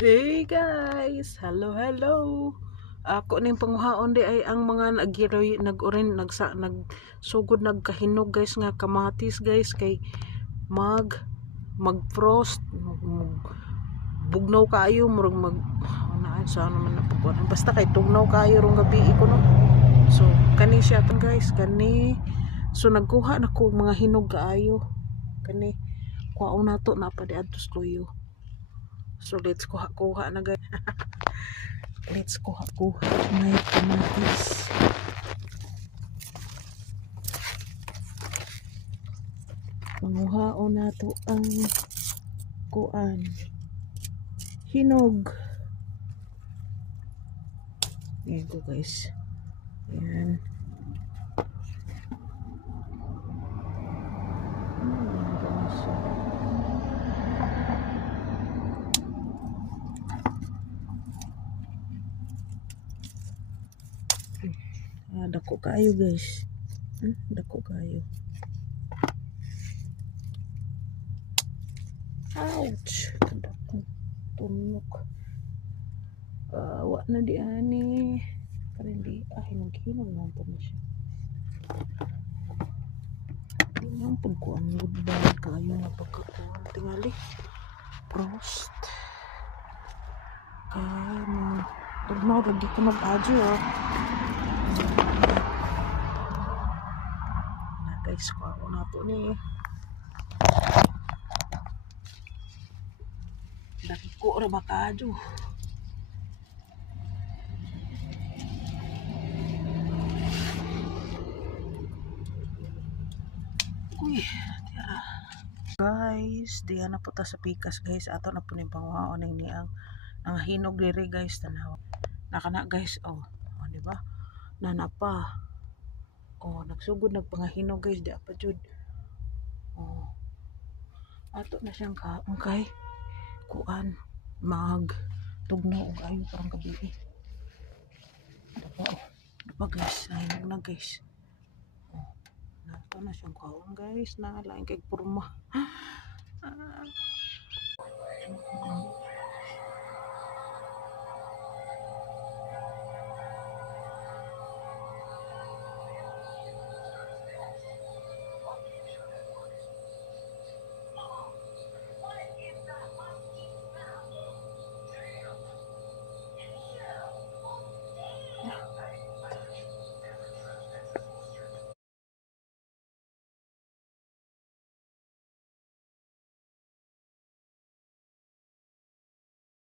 Hey guys! Hello, hello! Ako ning panguhaon di ay ang mga nagiroy nag-urin nagsugod nagkahinog guys nga kamatis guys kay mag-frost bugnaw kayo murag naan sa naman na pagkuhan basta kay tugnaw kayo rong gabi ko no. So kani siya ton guys kani so nagkuha na ko mga hinog kaayo kani kuhaon nato na pa di adtos kuyo. So let's kuha na guys. Let's kuha may kamatis. Manguhaon nato ang kuan hinog. Ayan ko guys. Ayan. Dako kayo guys. Dako kayo. Ouch! Dako. Tunok. Wa na di ani. Hindi hinog-hinog na ito na siya. Di naman po ang woodbine kayo na pagkakuha. Tingali. Frost. Kaya tugnaw lagi ko mag-adyo na guys kuha ko na po ni dako ra ba kadyo. Uy, tira. Guys, diyan na po ta sa pikas guys. Ato na po ni panguhaon ni ang hinog diri guys tanaw. Nakana guys oh di ba? Nana pa. Oh, nagsugod nagpangahinog guys di pa jud. Oh. Ato na siyang kaon kay kuan tugnaw og ayo parang gabi. Diba guys, hinog na guys. Ito na siyang kaon guys na lain kay purma.